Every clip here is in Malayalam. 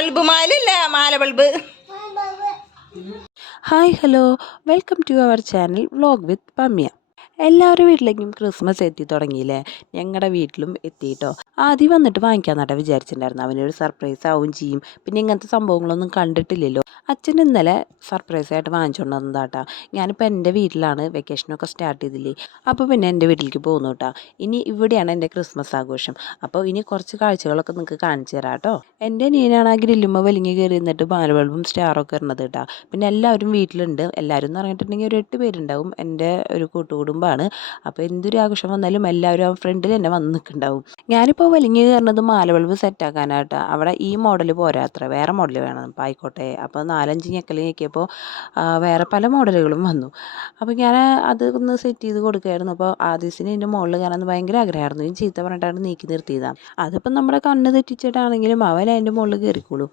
ബൾബ് മാലല്ല മാല bulb. Hi hello, welcome to our channel vlog with Pamya. എല്ലാവരുടെ വീട്ടിലേക്കും ക്രിസ്മസ് എത്തി തുടങ്ങിയില്ലേ? ഞങ്ങളുടെ വീട്ടിലും എത്തിയിട്ടോ. ആദ്യം വന്നിട്ട് വാങ്ങിക്കാമെന്നാട്ടോ വിചാരിച്ചിട്ടുണ്ടായിരുന്നു. അവനൊരു സർപ്രൈസ് ആവുകയും ചെയ്യും. പിന്നെ ഇങ്ങനത്തെ സംഭവങ്ങളൊന്നും കണ്ടിട്ടില്ലല്ലോ. അച്ഛൻ ഇന്നലെ സർപ്രൈസായിട്ട് വാങ്ങിച്ചുകൊണ്ട് വന്നതാട്ടാ. ഞാനിപ്പോൾ എൻ്റെ വീട്ടിലാണ്, വെക്കേഷനൊക്കെ സ്റ്റാർട്ട് ചെയ്തില്ലേ, അപ്പോൾ പിന്നെ എൻ്റെ വീട്ടിലേക്ക് പോകുന്നു കേട്ടോ. ഇനി ഇവിടെയാണ് എൻ്റെ ക്രിസ്മസ് ആഘോഷം. അപ്പോൾ ഇനി കുറച്ച് കാഴ്ചകളൊക്കെ നിങ്ങൾക്ക് കാണിച്ചു തരാം കേട്ടോ. എൻ്റെ അനിയനാണ് ആ ഗ്രില്ലുമ്പോൾ വലിഞ്ഞ് കയറി നിന്നിട്ട് ബാലബൾബും സ്റ്റാറൊക്കെ ഇടുന്നത് കേട്ടോ. പിന്നെ എല്ലാവരും വീട്ടിലുണ്ട്. എല്ലാവരും എന്ന് പറഞ്ഞിട്ടുണ്ടെങ്കിൽ ഒരു 8 പേരുണ്ടാവും. എൻ്റെ ഒരു കൂട്ടുകുടുംബമാണ്. അപ്പോൾ എന്തൊരു ആഘോഷം വന്നാലും എല്ലാവരും ആ ഫ്രണ്ടിൽ തന്നെ വന്ന് നിൽക്കുന്നുണ്ടാവും. ഞാനിപ്പോൾ വലിഞ്ഞ് കയറുന്നത് മാലബൾബ് സെറ്റാക്കാനായിട്ട്. അവിടെ ഈ മോഡൽ പോരാ, അത്ര വേറെ മോഡൽ വേണം. അപ്പോൾ ആയിക്കോട്ടെ. അപ്പോൾ 4-5 ഞെക്കൽ ഞെക്കിയപ്പോൾ വേറെ പല മോഡലുകളും വന്നു. അപ്പോൾ ഞാൻ അത് ഒന്ന് സെറ്റ് ചെയ്ത് കൊടുക്കുകയായിരുന്നു. അപ്പോൾ ആദ്യത്തിന് ഇതിൻ്റെ മുകളിൽ കയറാൻ ഭയങ്കര ആഗ്രഹമായിരുന്നു. ഈ ചീത്ത പറഞ്ഞിട്ടാണ് നീക്കി നിർത്തിയതാണ്. അതിപ്പോൾ നമ്മുടെ കണ്ണ് തെറ്റിച്ചിട്ടാണെങ്കിലും അവൻ അതിൻ്റെ മുകളിൽ കയറിക്കോളും.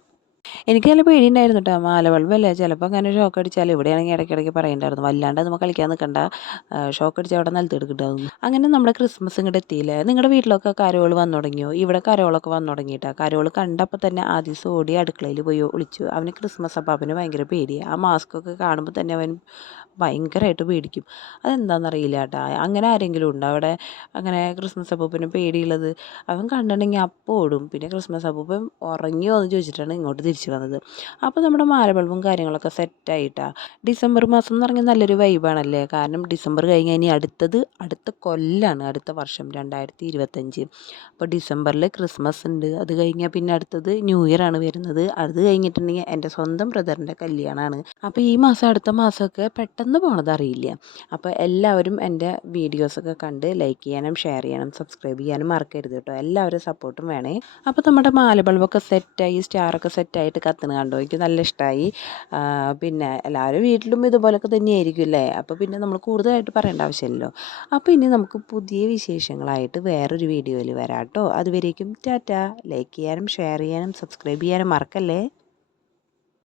എനിക്ക് നല്ല പേടിയുണ്ടായിരുന്നു കേട്ടോ. മാലബൾബല്ലേ, ചിലപ്പോൾ അങ്ങനെ ഷോക്ക് അടിച്ചാൽ, ഇവിടെയാണെങ്കിൽ ഇടയ്ക്കിടയ്ക്ക് പറയുന്നുണ്ടായിരുന്നു വല്ലാണ്ട് നമ്മൾ കളിക്കാൻ നിൽക്കണ്ട, ഷോക്ക് അടിച്ചാൽ അവിടെ നിലത്തെടുക്കിട്ടാവും. അങ്ങനെ നമ്മുടെ ക്രിസ്മസ് ഇങ്ങോട്ട് എത്തിയില്ലേ. നിങ്ങളുടെ വീട്ടിലൊക്കെ കരോൾ വന്നു തുടങ്ങിയോ? ഇവിടെ കരോളൊക്കെ വന്നു തുടങ്ങിയിട്ടാ. കരോൾ കണ്ടപ്പോൾ തന്നെ ആദ്യം ഓടി അടുക്കളയിൽ പോയി ഒളിച്ചു. അവന് ക്രിസ്മസ് അപ്പം അവന് ഭയങ്കര പേടിയാണ്. ആ മാസ്കൊക്കെ കാണുമ്പോൾ തന്നെ അവൻ ഭയങ്കരമായിട്ട് പേടിക്കും. അതെന്താണെന്നറിയില്ല കേട്ടോ. അങ്ങനെ ആരെങ്കിലും ഉണ്ടോ അവിടെ അങ്ങനെ ക്രിസ്മസ് അപ്പൂപ്പന് പേടിയുള്ളത്? അവൻ കണ്ടിട്ടുണ്ടെങ്കിൽ അപ്പോൾ ഓടും. പിന്നെ ക്രിസ്മസ് അപ്പൂപ്പൻ ഉറങ്ങിയോ എന്ന് ചോദിച്ചിട്ടാണ് ഇങ്ങോട്ട് തിരിച്ചു വന്നത്. അപ്പോൾ നമ്മുടെ മാലബൾബും കാര്യങ്ങളൊക്കെ സെറ്റായിട്ടാണ്. ഡിസംബർ മാസം എന്ന് പറഞ്ഞാൽ നല്ലൊരു വൈബാണല്ലേ. കാരണം ഡിസംബർ കഴിഞ്ഞ് ഇനി അടുത്ത കൊല്ലാണ്, അടുത്ത വർഷം 2025. അപ്പോൾ ഡിസംബറിൽ ക്രിസ്മസ് ഉണ്ട്. അത് കഴിഞ്ഞാൽ പിന്നെ അടുത്തത് ന്യൂ ഇയർ ആണ് വരുന്നത്. അത് കഴിഞ്ഞിട്ടുണ്ടെങ്കിൽ എൻ്റെ സ്വന്തം ബ്രദറിൻ്റെ കല്യാണമാണ്. അപ്പോൾ ഈ മാസം അടുത്ത മാസമൊക്കെ പെട്ടെന്ന് പോണത് അറിയില്ല. അപ്പോൾ എല്ലാവരും എൻ്റെ വീഡിയോസൊക്കെ കണ്ട് ലൈക്ക് ചെയ്യാനും ഷെയർ ചെയ്യാനും സബ്സ്ക്രൈബ് ചെയ്യാനും മറക്കരുത് കേട്ടോ. എല്ലാവരും സപ്പോർട്ടും വേണേ. അപ്പോൾ നമ്മുടെ മാലബൾബൊക്കെ സെറ്റായി, സ്റ്റാറൊക്കെ സെറ്റായിട്ട് കത്തുന്ന കണ്ടോ. എനിക്ക് നല്ല ഇഷ്ടമായി. പിന്നെ എല്ലാവരും വീട്ടിലും ഇതുപോലൊക്കെ തന്നെയായിരിക്കും അല്ലേ. അപ്പോൾ പിന്നെ നമ്മൾ കൂടുതലായിട്ട് പറയേണ്ട ആവശ്യമില്ലല്ലോ. അപ്പോൾ ഇനി നമുക്ക് പുതിയ വിശേഷങ്ങളായിട്ട് വേറൊരു വീഡിയോയിൽ വരാം കേട്ടോ. അതുവരേക്കും ടാറ്റ. ലൈക്ക് ചെയ്യാനും ഷെയർ ചെയ്യാനും സബ്സ്ക്രൈബ് ചെയ്യാനും മറക്കല്ലേ.